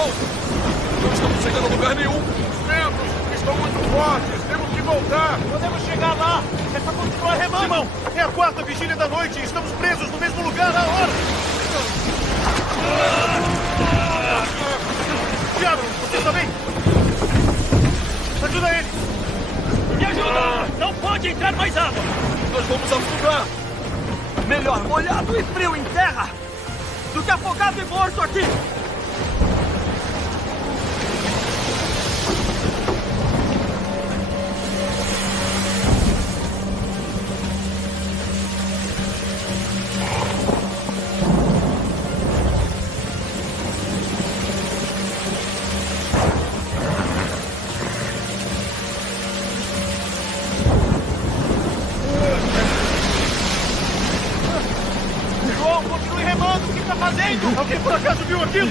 Simão! Não estamos chegando a lugar nenhum! Os ventos estão muito fortes! Temos que voltar! Podemos chegar lá! É só continuar remando! Simão, é a quarta vigília da noite e estamos presos no mesmo lugar há horas! Tiago, você está bem? Ajuda ele! Me ajuda! Não pode entrar mais água! Nós vamos afundar! Melhor molhado e frio em terra do que afogado e morto aqui! João, continue remando! O que está fazendo? Alguém por acaso viu aquilo?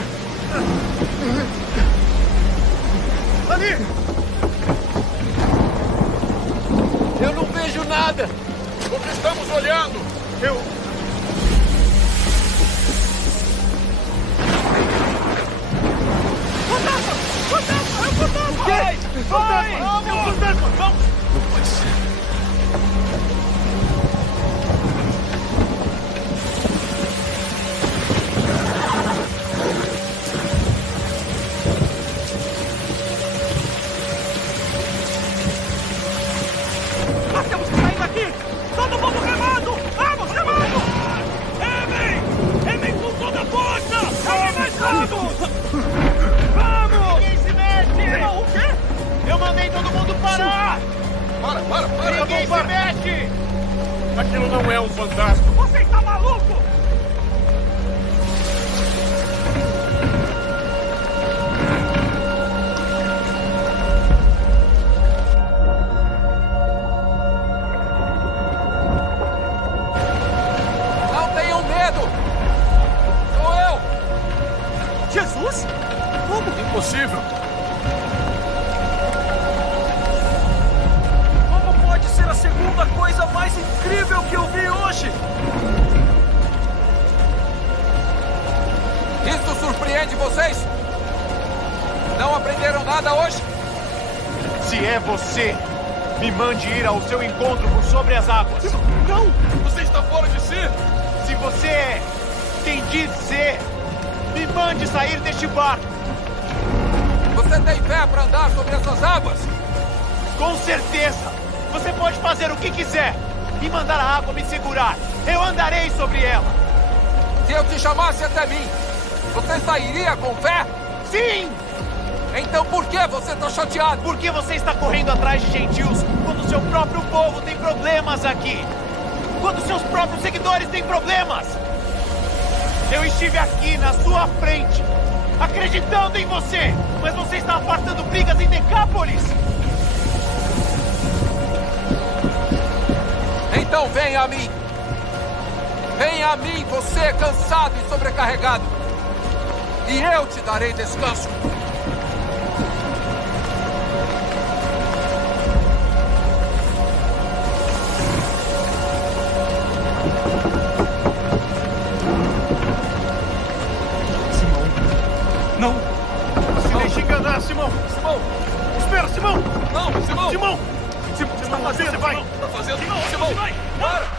Ali! Eu não vejo nada! O que estamos olhando? Eu... Fantasma! Fantasma! É um fantasma! O quê? Vai! É um fantasma! Vamos! Não pode ser! Nós temos que sair daqui! Todo mundo remando! Vamos, remando! Remem! Remem com toda a força! Remem mais rápido! Vamos! Ninguém se mexe! O quê? Eu mandei todo mundo parar! Para! Ninguém se mexe! Aquilo não é um fantasma! Você está maluco? Não tenham medo! Sou eu! Jesus? Como? Impossível! Como pode ser a segunda coisa mais incrível que eu vi hoje? Isso surpreende vocês? Não aprenderam nada hoje? Se é você, me mande ir ao seu encontro por sobre as águas. Não! Você está fora de si! Se você é quem diz ser, me mande sair deste barco. Você tem fé para andar sobre essas águas? Com certeza. Você pode fazer o que quiser. E mandar a água me segurar. Eu andarei sobre ela. Se eu te chamasse até mim, você sairia com fé? Sim! Então por que você está chateado? Por que você está correndo atrás de gentios quando seu próprio povo tem problemas aqui? Quando seus próprios seguidores têm problemas? Eu estive aqui na sua frente, acreditando em você, mas você está apartando brigas em Decápolis. Então venha a mim! Venha a mim, você é cansado e sobrecarregado! E eu te darei descanso! Não! Se deixe enganar, Simão! Simão! Espera, Simão! Não, Simão! Simão! O que está fazendo? Você vai! O que está fazendo? Simão, Simão! vai! Para!